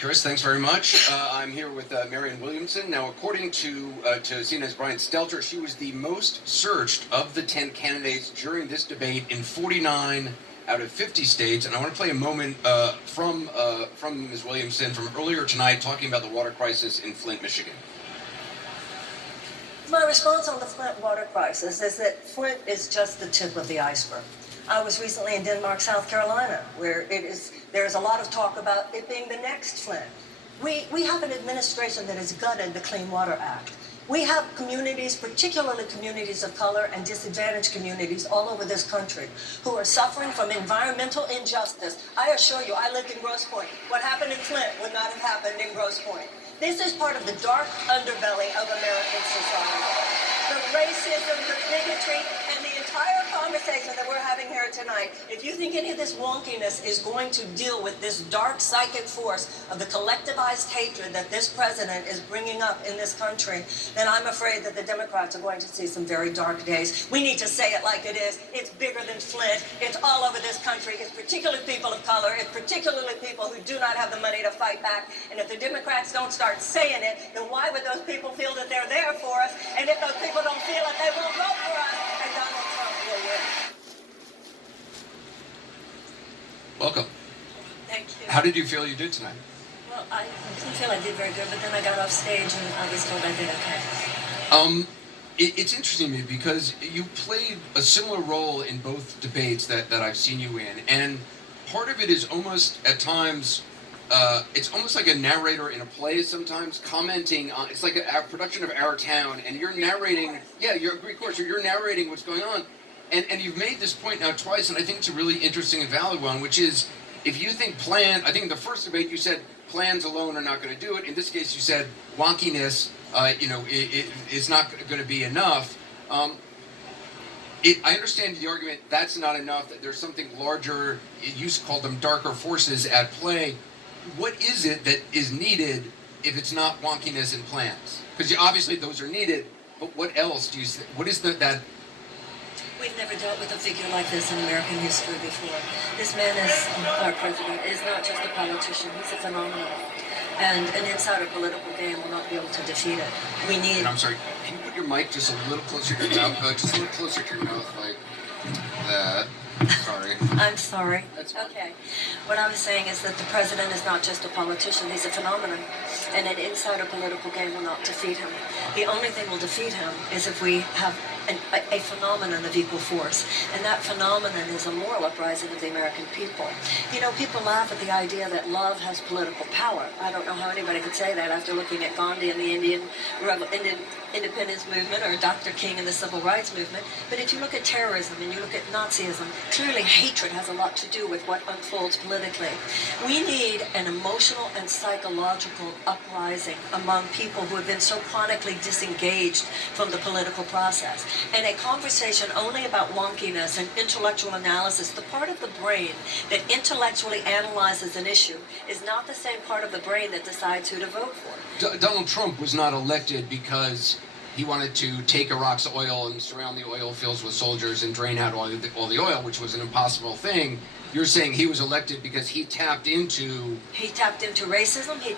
Chris, thanks very much. I'm here with Marianne Williamson. Now, according to CNN's Brian Stelter, she was the most searched of the 10 candidates during this debate in 49 out of 50 states. And I want to play a moment from Ms. Williamson from earlier tonight talking about the water crisis in Flint, Michigan. My response on the Flint water crisis is that Flint is just the tip of the iceberg. I was recently in Denmark, South Carolina, where there's a lot of talk about it being the next Flint. We have an administration that has gutted the Clean Water Act. We have communities, particularly communities of color and disadvantaged communities all over this country who are suffering from environmental injustice. I assure you, I lived in Grosse Pointe. What happened in Flint would not have happened in Grosse Pointe. This is part of the dark underbelly of American society. The racism, the bigotry, and the entire conversation that we're having here tonight, if you think any of this wonkiness is going to deal with this dark psychic force of the collectivized hatred that this president is bringing up in this country, then I'm afraid that the Democrats are going to see some very dark days. We need to say it like it is. It's bigger than Flint. It's all over this country. It's particularly people of color. It's particularly people who do not have the money to fight back. And if the Democrats don't start saying it, then why would those people feel that they're there for us? And if those people don't feel it, they won't vote for us, and Donald Trump will win. Welcome. Thank you. How did you feel you did tonight? Well, I didn't feel I did very good, but then I got off stage and I was told I did okay. It's interesting to me because you played a similar role in both debates that I've seen you in, and part of it is almost at times it's almost like a narrator in a play sometimes commenting on, it's like a production of Our Town, and you're narrating, you're a Greek chorus, you're narrating what's going on, and you've made this point now twice, and I think it's a really interesting and valid one, which is, if you think I think in the first debate you said plans alone are not going to do it. In this case you said wonkiness, is not going to be enough. I understand the argument that's not enough, that there's something larger, you called them darker forces at play. What is it that is needed if it's not wonkiness and plans? Because obviously those are needed, but what else do you say? What is that? We've never dealt with a figure like this in American history before. This man our president, is not just a politician, he's a phenomenon. And an insider political game will not be able to defeat it. We need... And I'm sorry, can you put your mic just a little closer to your mouth? Just a little closer to your mouth, like that. Sorry. I'm sorry. That's fine. Okay. What I was saying is that the president is not just a politician, he's a phenomenon. And an insider political game will not defeat him. The only thing will defeat him is if we have a phenomenon of equal force. And that phenomenon is a moral uprising of the American people. You know, people laugh at the idea that love has political power. I don't know how anybody could say that after looking at Gandhi and the Indian independence movement, or Dr. King and the civil rights movement. But if you look at terrorism and you look at Nazism, clearly hatred has a lot to do with what unfolds politically. We need an emotional and psychological uprising among people who have been so chronically disengaged from the political process. And a conversation only about wonkiness and intellectual analysis, the part of the brain that intellectually analyzes an issue, is not the same part of the brain that decides who to vote for. Donald Trump was not elected because he wanted to take Iraq's oil and surround the oil fields with soldiers and drain out all the oil, which was an impossible thing. You're saying he was elected because he tapped into... He tapped into racism, he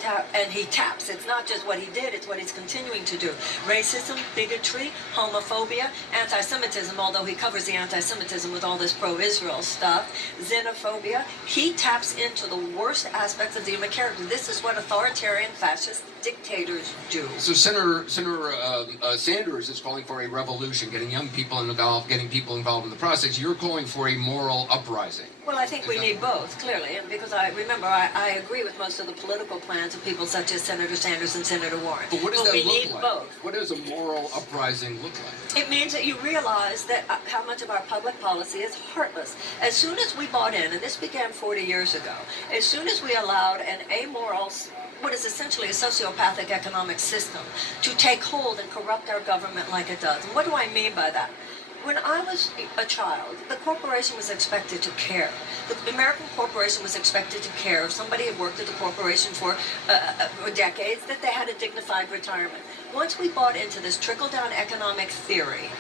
taps. It's not just what he did, it's what he's continuing to do. Racism, bigotry, homophobia, anti-Semitism, although he covers the anti-Semitism with all this pro-Israel stuff, xenophobia. He taps into the worst aspects of the human character. This is what authoritarian fascist dictators do. So Senator Sanders is calling for a revolution, getting young people involved, getting people involved in the process. You're calling for a moral uprising. Well, I think we need both, clearly, and because I agree with most of the political plans of people such as Senator Sanders and Senator Warren. But what does that we look need like? Both. What does a moral uprising look like? It means that you realize that how much of our public policy is heartless. As soon as we bought in, and this began 40 years ago, as soon as we allowed an amoral, what is essentially a sociopathic economic system, to take hold and corrupt our government like it does. And what do I mean by that? When I was a child, the corporation was expected to care. The American corporation was expected to care if somebody had worked at the corporation for decades, that they had a dignified retirement. Once we bought into this trickle-down economic theory,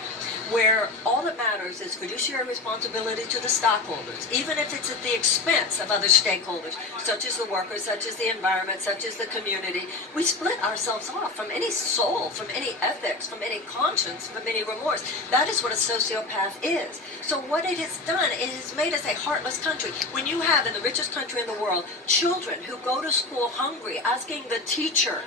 where all that matters is fiduciary responsibility to the stockholders, even if it's at the expense of other stakeholders, such as the workers, such as the environment, such as the community. We split ourselves off from any soul, from any ethics, from any conscience, from any remorse. That is what a sociopath is. So what it has done, it has made us a heartless country. When you have, in the richest country in the world, children who go to school hungry, asking the teacher,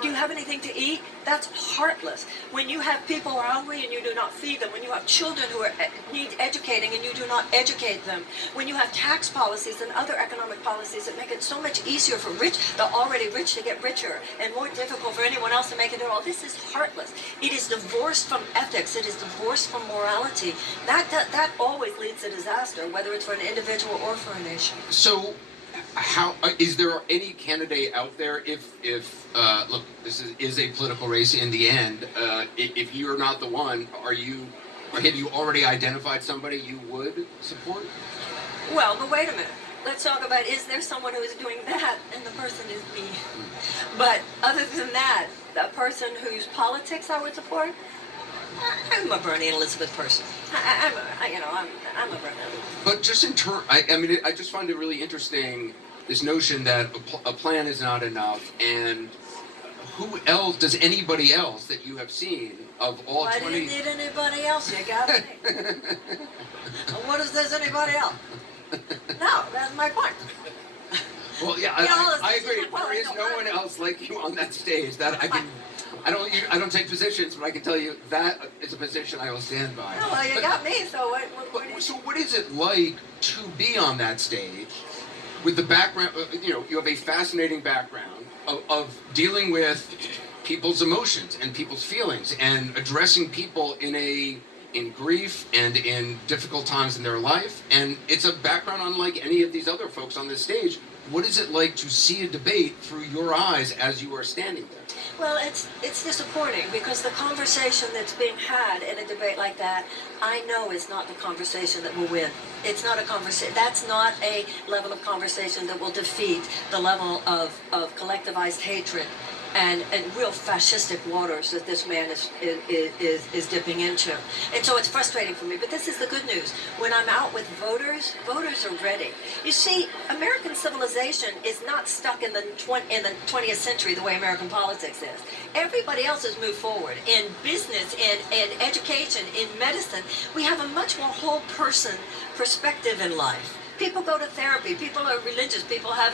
do you have anything to eat? That's heartless. When you have people who are hungry and you do not feed them, when you have children who need educating and you do not educate them, when you have tax policies and other economic policies that make it so much easier for the already rich to get richer and more difficult for anyone else to make it at all, this is heartless. It is divorced from ethics. It is divorced from morality. That always leads to disaster, whether it's for an individual or for a nation. So, how is there any candidate out there? If look, this is a political race in the end. If you're not the one, have you already identified somebody you would support? Well, but wait a minute. Let's talk about, is there someone who is doing that, and the person is me. But other than that, the person whose politics I would support, I'm a Bernie and Elizabeth person. I'm a Bernie. But just in turn, I mean, I just find it really interesting, this notion that a plan is not enough, and who else, does anybody else that you have seen of all Why 20... do you need anybody else? You got me. What is there's anybody else? No, that's my point. Well, yeah, I agree. There is no one else like you on that stage that I can... I don't take positions, but I can tell you that is a position I will stand by. No, well, you got me, so So what is it like to be on that stage with the background, you have a fascinating background of dealing with people's emotions and people's feelings and addressing people in grief and in difficult times in their life, and it's a background unlike any of these other folks on this stage. What is it like to see a debate through your eyes as you are standing there? Well, it's disappointing because the conversation that's being had in a debate like that, I know is not the conversation that will win. It's not a conversation. That's not a level of conversation that will defeat the level of collectivized hatred and real fascistic waters that this man is dipping into. And so it's frustrating for me. But this is the good news. When I'm out with voters, voters are ready. You see, American civilization is not stuck in the 20th century the way American politics is. Everybody else has moved forward. In business, in education, in medicine, we have a much more whole person perspective in life. People go to therapy. People are religious. People have.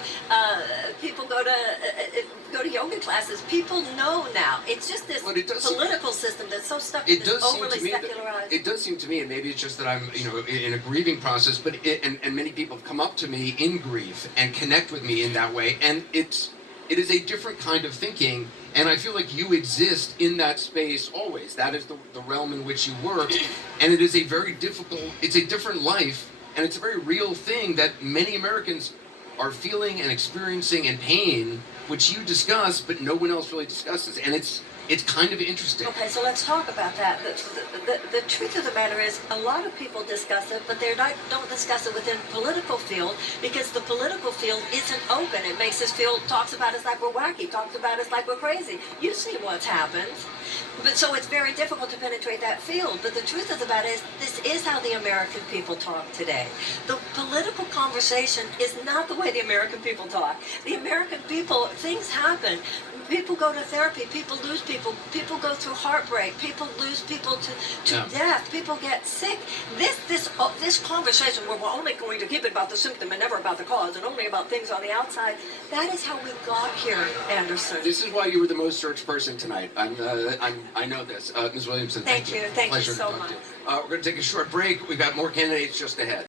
People go to yoga classes. People know now. It's just this political system that's so stuck in this overly secularized. It does seem to me, and maybe it's just that I'm, in a grieving process. But and many people have come up to me in grief and connect with me in that way. And it is a different kind of thinking. And I feel like you exist in that space always. That is the realm in which you work. And it is a very difficult. It's a different life. And it's a very real thing that many Americans are feeling and experiencing in pain, which you discuss, but no one else really discusses. And it's kind of interesting. Okay, so let's talk about that. The truth of the matter is, a lot of people discuss it, but don't discuss it within the political field because the political field isn't open. It makes us talks about us like we're wacky, talks about us like we're crazy. You see what's happened. But so it's very difficult to penetrate that field. But the truth of the matter is, this is how the American people talk today. The political conversation is not the way the American people talk. The American people, things happen. People go to therapy. People lose people. People go through heartbreak. People lose people to death. People get sick. This conversation where we're only going to keep it about the symptom and never about the cause and only about things on the outside, that is how we got here, Anderson. This is why you were the most searched person tonight. I know this. Ms. Williamson, thank you. Thank you Pleasure so to talk much. to you. We're going to take a short break. We've got more candidates just ahead.